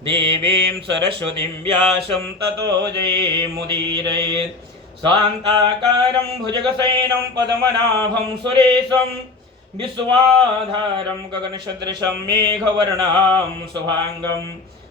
देवीं सरस्वतीं व्यासं ततो जयेमुदीरयेत्। शान्ताकारं भुजगशयनं पद्मनाभं सुरेशं विश्वाधारं गगनसदृशं मेघवर्णं शुभांगं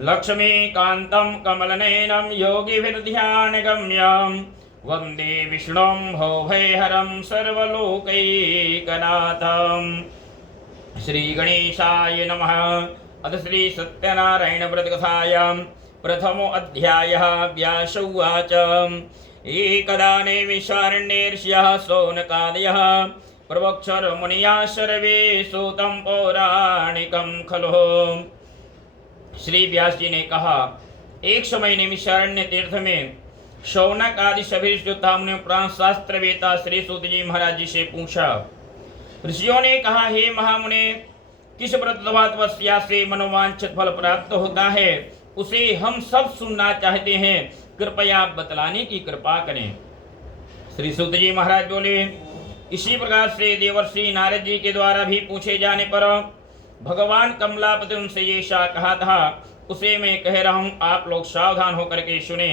लक्ष्मीकान्तं कमलनयनं योगिभिर्ध्यानगम्यं वन्दे विष्णुं भवभयहरं सर्वलोकैकनाथं। श्रीगणेशाय नमः। अथ श्री सत्यनारायण व्रतकथायां प्रथमो अध्यायः। व्यास उवाच। एकदा नैमिषारण्येर्ष्यः शौनकादयः प्रवक्षरमुनयः सर्वे सूतं पौराणिकं खलु। श्री व्यास जी ने कहा, एक समय नैमिषारण्य तीर्थ में शौनक आदि सभी ऋषियों ने पुराण शास्त्र वेता श्री सूत जी महाराज जी से पूछा। ऋषियों ने कहा, हे महामुने, किस व्रत तपस्या से मनोवांछित फल प्राप्त होता है, उसे हम सब सुनना चाहते हैं, कृपया बतलाने की कृपा करें। श्री सूत जी महाराज बोले, इसी प्रकार से देवर्षि नारद जी के द्वारा भी पूछे जाने पर भगवान कमलापति उनसे ये ऐसा कहा था, उसे मैं कह रहा हूं, आप लोग सावधान होकर के सुने।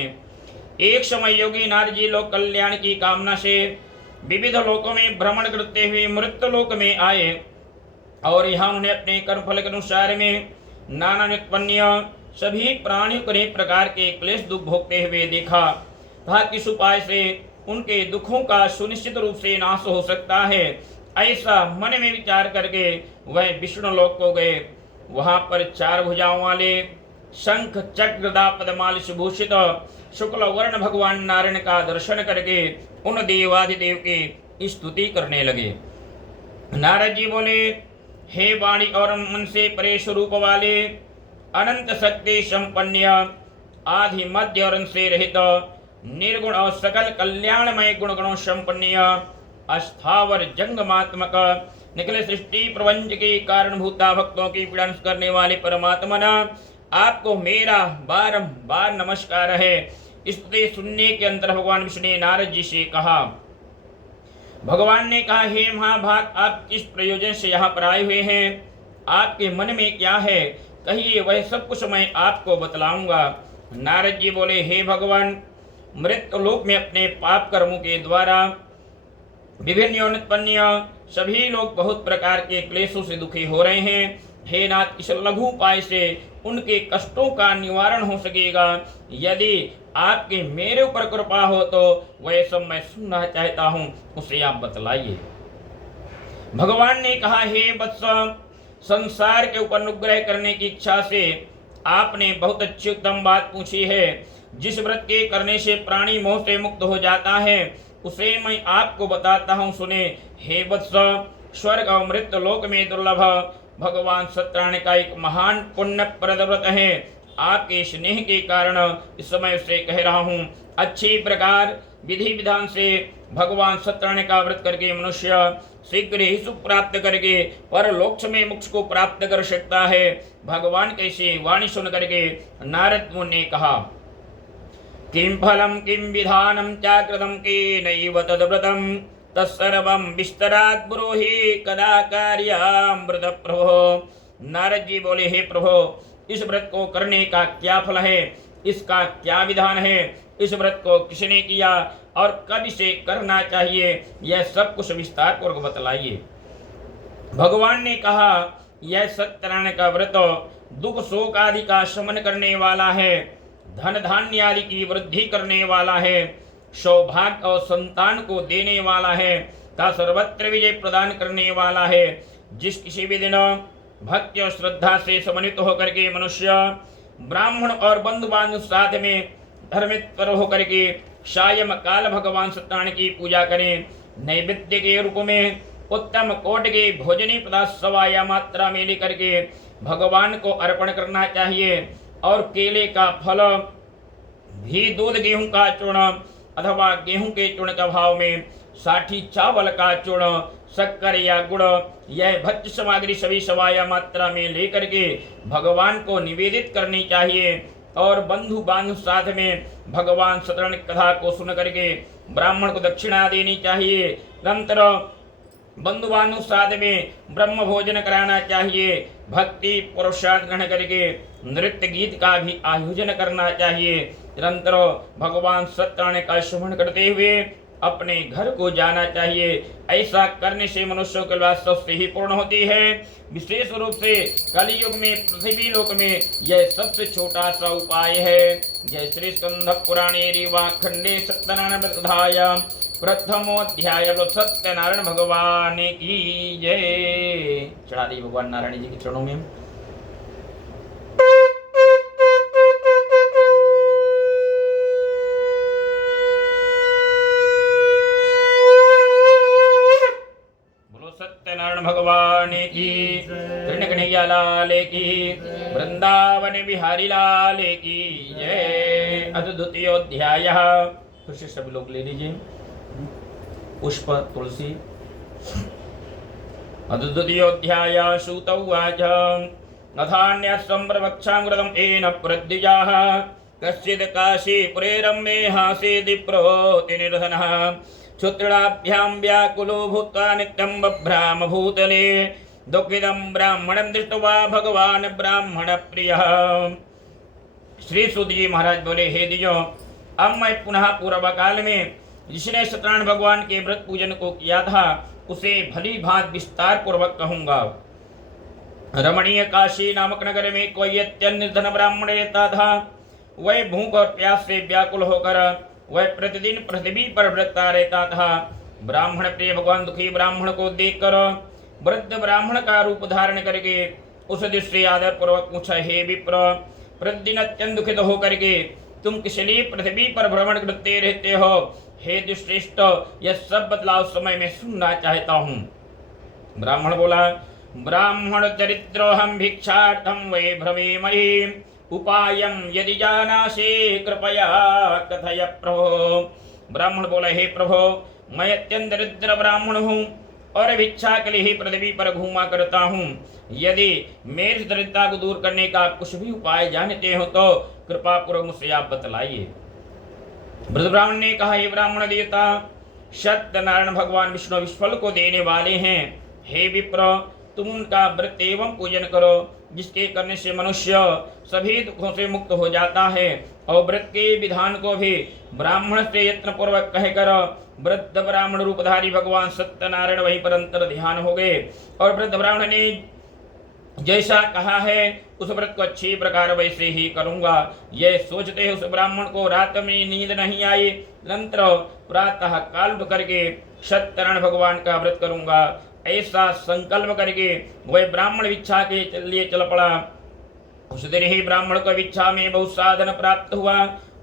एक समय योगी नारद जी लोक कल्याण की कामना से विविध लोकों में भ्रमण करते हुए मृत्यु लोक में आए और यहाँ उन्हें अपने कर्मफल के अनुसार में नाना नित्पन्य सभी प्राणियों को अनेक प्रकार के क्लेश दुख भोगते हुए देखा था। किस उपाय से उनके दुखों का सुनिश्चित रूप से नाश हो सकता है, ऐसा मन में विचार करके वह विष्णु लोक को गए। वहां पर चार भुजाओं वाले शंख चक्र गदा पद्माल सुभूषित शुक्ल वर्ण भगवान नारायण का दर्शन करके उन देवाधिदेव की स्तुति करने लगे। नारद जी बोले, हे वाणी और मन से परे स्वरूप वाले, अनंत शक्ति संपन्न, आदि मध्य और अंत से रहित, निर्गुण और सकल कल्याणमय गुण गुणों संपन्न, अस्थावर जंगमात्मक, निखिल सृष्टि प्रपंच के कारणभूता भक्तों की पीड़ा करने वाले परमात्मा, आपको मेरा बारंबार नमस्कार है। स्तुति सुनने के अंतर भगवान विष्णु ने नारद जी से कहा। भगवान ने कहा, हे महाभाग, आप किस प्रयोजन से यहाँ पर आए हुए हैं? आपके मन में क्या है? कहिए, वह सब कुछ मैं आपको बतलाऊंगा। नारद जी बोले, हे भगवान, मृत्यु लोक में अपने पाप कर्मों के द्वारा विभिन्न योनित्पन्न सभी लोग बहुत प्रकार के क्लेशों से दुखी हो रहे हैं। हे नाथ, किस लघु उपाय से उनके कष्टों का निवारण हो सकेगा? यदि आपके मेरे ऊपर कृपा हो तो वह सब मैं सुनना चाहता हूँ, उसे आप बतलाइए। भगवान ने कहा, हे वत्स, संसार के ऊपर अनुग्रह करने की इच्छा से आपने बहुत अच्छी उत्तम बात पूछी है। जिस व्रत के करने से प्राणी मोह से मुक्त हो जाता है, उसे मैं आपको बताता हूँ, सुने। हे वत्स, स्वर्ग और मृत्यु लोक में दुर्लभ भगवान सत्यनारायण का एक महान पुण्यप्रद व्रत है। आपके स्नेह के कारण इस समय उसे कह रहा हूँ। अच्छी प्रकार विधि विधान से भगवान सत्यनारायण का व्रत करके मनुष्य शीघ्र ही सुख प्राप्त करके परलोक में मोक्ष को प्राप्त कर सकता है। भगवान कैसे वाणी सुन करके नारद मुनि ने कहा, किं फलं किं विधानं चाकृतं केनैव तद्व्रतं तत्सर्वं विस्तरात् ब्रूहि कदा कार्यामृत प्रभो। नारद जी बोले, हे प्रभो, इस व्रत को करने का क्या फल है? इसका क्या विधान है? इस व्रत को किसने किया और कब इसे करना चाहिए? यह सब कुछ विस्तार पूर्वक बतलाइए। भगवान ने कहा, यह सत्यनारायण का व्रत दुख शोक आदि का शमन करने वाला है, धन धान्य आदि की वृद्धि करने वाला है, सौभाग्य और संतान को देने वाला है, तथा सर्वत्र विजय प्रदान करने वाला है। जिस किसी भी दिन भक्ति और श्रद्धा से समन्वित होकर के मनुष्य ब्राह्मण और बंधु बांधव साथ में धर्मित्वर होकर के सायं काल भगवान सत्यनारायण की पूजा करें, नैवेद्य के रूप में उत्तम कोट के भोजनी पदार्थ सवाया मात्रा में लेकर के भगवान को अर्पण करना चाहिए। और केले का फल, घी, दूध, गेहूं का चूर्ण अथवा गेहूं के चूर्ण के भाव में साठी चावल का चूर्ण, शक्कर या गुड़, यह भक्ष्य सामग्री सभी सवाया मात्रा में लेकर के भगवान को निवेदित करनी चाहिए। और बंधु बांधव साथ में भगवान सत्यनारायण कथा को सुन करके ब्राह्मण को दक्षिणा देनी चाहिए। नंतर बंधु बानुसाद में ब्रह्म भोजन कराना चाहिए। भक्ति पुरुषार्थ ग्रहण करके नृत्य गीत का भी आयोजन करना चाहिए। निरंतर भगवान सत्यनारायण का श्रवण करते हुए अपने घर को जाना चाहिए। ऐसा करने से मनुष्यों के लिए स्वस्थ ही पूर्ण होती है। विशेष रूप से कलयुग में पृथ्वी लोक में यह सबसे छोटा सा उपाय है। जय श्री स्कंद पुराणे रीवा खंडे सत्यनारायण व्रतधाया प्रथमोध्याय सत्यनारायण भगवान की जय। चढ़ा दी भगवान नारायण जी के चरणों में। बोलो सत्यनारायण भगवान की, कृष्ण कन्हैया लाल की, वृंदावन बिहारी लाल की जय। अथ द्वितीयोध्याय। फिर से सभी लोग ले लीजिए पुष्प तुलसी। अद्वितीयोध्याय। सूत उवाच अथान्यस्तं प्रवक्षामृतं येन प्रद्विजाः कश्चित् काशीपुरे रम्ये हासीदिप्रोतिनिर्धनः क्षुत्राभ्यां व्याकुलो भूत्वा नित्यं बभ्राम भूतले दुःखितं ब्राह्मणं दृष्ट्वा भगवान् ब्राह्मण प्रियः। श्री सूत जी महाराज बोले, हे द्विजो, अब मैं पुनः पूर्व काल में जिसने सत्यनारायण भगवान के व्रत पूजन को किया था उसे भली भांति विस्तार पूर्वक कहूंगा। रमणीय काशी नामक नगर में कोई अत्यंत निर्धन ब्राह्मण रहता था। वह भूख और प्यास से व्याकुल होकर वह प्रतिदिन पृथ्वी पर व्रतता रहता था। ब्राह्मण प्रिय भगवान दुखी ब्राह्मण को देखकर वृद्ध ब्राह्मण का रूप धारण करके उस दृष्टि आदर पूर्वक पूछा, हे विप्र, प्रतिदिन अत्यंत दुखित होकर के तुम किस लिए पृथ्वी पर भ्रमण करते रहते हो? हे दुष्टिष्ट, यह सब बदलाव समय में सुनना चाहता हूँ। ब्राह्मण बोला, ब्राह्मण चरित्रोहम भिक्षार्थम वै भ्रमे मयि उपायम यदि जानासि कृपया कथय प्रभो। ब्राह्मण बोला, हे प्रभो, मैं अत्यंत दरिद्र ब्राह्मण हूँ और भिक्षा के लिए ही पृथ्वी पर घूमा करता हूँ। यदि मेरी दरिद्रता को दूर करने का कुछ भी उपाय जानते हो तो कृपा पूर्वक मुझसे आप बतलाइए। वृद्ध ब्राह्मण ने कहा, हे ब्राह्मण देवता, सत्यनारायण भगवान विष्णु विश्वफल को देने वाले हैं। हे विप्र, तुम उनका व्रत एवं पूजन करो, जिसके करने से मनुष्य सभी दुखों से मुक्त हो जाता है। और व्रत के विधान को भी ब्राह्मण से यत्न पूर्वक कहकर वृद्ध ब्राह्मण रूपधारी भगवान सत्यनारायण वहीं पर अंतर ध्यान हो गए। और वृद्ध ब्राह्मण ने जैसा कहा है उस व्रत को अच्छी प्रकार वैसे ही करूंगा। यह सोचते उस ब्राह्मण को रात में नींद नहीं आई। नंतर प्रातः काल उठ करके सत्यनारायण भगवान का व्रत करूंगा, ऐसा संकल्प करके वह ब्राह्मण भिक्षा के लिए चल पड़ा। उस दिन ही ब्राह्मण को भिक्षा में बहुत साधन प्राप्त हुआ।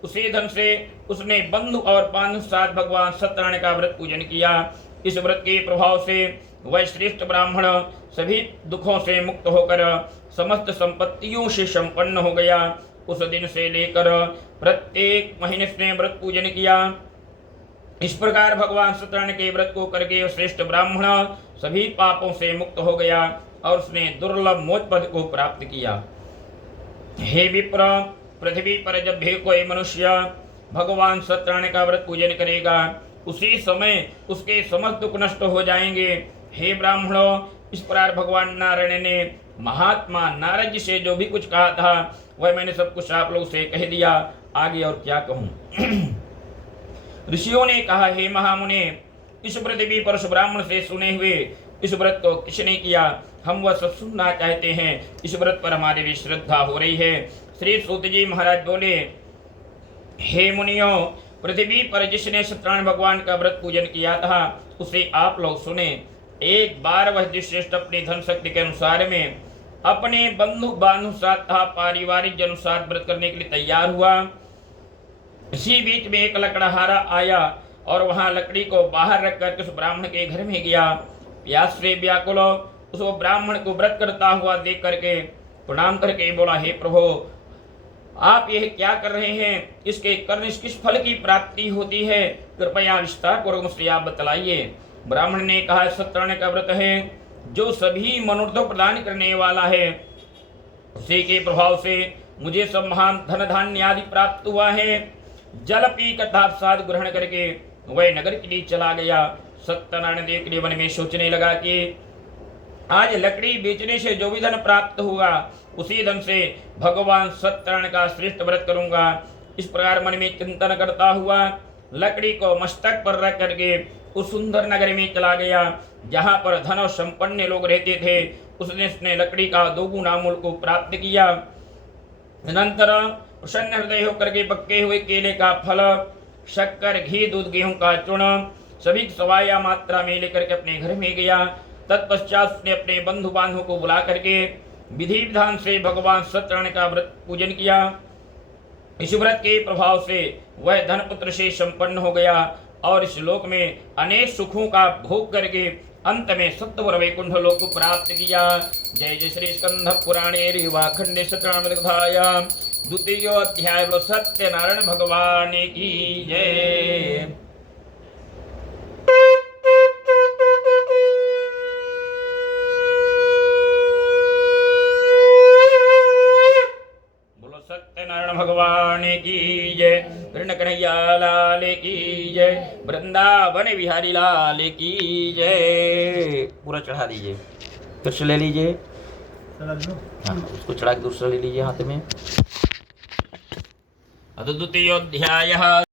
उसी धन से उसने बंधु और बांधु साथ भगवान सत्यनारायण का व्रत पूजन किया। इस व्रत के प्रभाव से वह श्रेष्ठ ब्राह्मण सभी दुखों से मुक्त होकर समस्त संपत्तियों से संपन्न हो गया। उस दिन से लेकर प्रत्येक महीने उसने व्रत पूजन किया। इस प्रकार भगवान सत्यनारायण के व्रत को करके श्रेष्ठ ब्राह्मण सभी पापों से मुक्त हो गया और उसने दुर्लभ मोक्ष पद को प्राप्त किया। हे विप्र, पृथ्वी पर जब भी कोई मनुष्य भगवान सत्यनारायण का व्रत पूजन करेगा उसी समय उसके समस्त दुख नष्ट हो जाएंगे। हे ब्राह्मणों, इस प्रकार भगवान नारायण ने महात्मा नारद जी से जो भी कुछ कहा था वह मैंने सब कुछ आप लोगों से कह दिया। आगे और क्या कहूँ। ऋषियों ने कहा, हे महामुने, इस पृथ्वी पर उस ब्राह्मण से सुने हुए इस व्रत को किसने किया, हम वह सब सुनना चाहते हैं। इस व्रत पर हमारी भी श्रद्धा हो रही है। श्री सूत जी महाराज बोले, हे मुनियों, पृथ्वी पर जिसने सत्यनारायण भगवान का व्रत पूजन किया था उसे आप लोग सुने। एक बार वह श्रेष्ठ अपनी धन शक्ति के अनुसार में अपने बंधु बांधु साथ तथा पारिवारिक जन साथ व्रत करने के लिए तैयार हुआ। इसी बीच में एक लकड़हारा आया और वहां लकड़ी को बाहर रख कर उस ब्राह्मण के घर में गया। प्यास से व्याकुल उस ब्राह्मण को व्रत करता हुआ देख करके प्रणाम करके बोला, हे प्रभु, आप यह क्या कर रहे हैं? इसके करने से किस फल की प्राप्ति होती है? कृपया विस्तार पूर्वक मुझसे आप बतलाइए। ब्राह्मण ने कहा, सत्यनारायण का व्रत है जो सभी मनुष्यों प्रदान करने वाला है। उसी के प्रभाव से मुझे सब महान धन धान्य आदि प्राप्त हुआ है। जल पी कर प्रसाद ग्रहण करके वह नगर के लिए चला गया। सत्यनारायण देव के लिए मन में सोचने लगा कि आज लकड़ी बेचने से जो भी धन प्राप्त हुआ उसी धन से भगवान सत्यनारायण का श्रेष्ठ व्रत करूंगा। इस प्रकार मन में चिंतन करता हुआ लकड़ी को मस्तक पर रख करके उस सुंदर नगर में चला गया जहां पर धन और संपन्न लोग रहते थे। उसने लकड़ी का 2 गुना मूल्य को प्राप्त किया। अनंतर प्रसन्न हृदय होकर के पके हुए केले का फल, शक्कर, घी, दूध, गेहूं का चूर्ण सभी सवाया मात्रा में लेकर के अपने घर में गया। तत्पश्चात उसने अपने बंधु बांधवों को बुला करके विधि विधान से भगवान सत्यनारायण का व्रत पूजन किया। इस व्रत के प्रभाव से वह धन पुत्र से संपन्न हो गया और इस लोक में अनेक सुखों का भोग करके अंत में सत्वर वैकुंठ लोक को प्राप्त किया। जय जय श्री स्कंध पुराणे रेवा खंडे सत्यनारायण कथायां द्वितीय अध्याय सत्यनारायण भगवान की जय। सत्यनारायण भगवान की जय। कृष्ण कन्हैया लाल की जय। वृंदावन बिहारी लाल की जय। पूरा चढ़ा दीजिए, फिर से ले लीजिए। हाँ, उसको चढ़ा के दूसरा ले लीजिए हाथ में। अथ द्वितीयोऽध्यायः।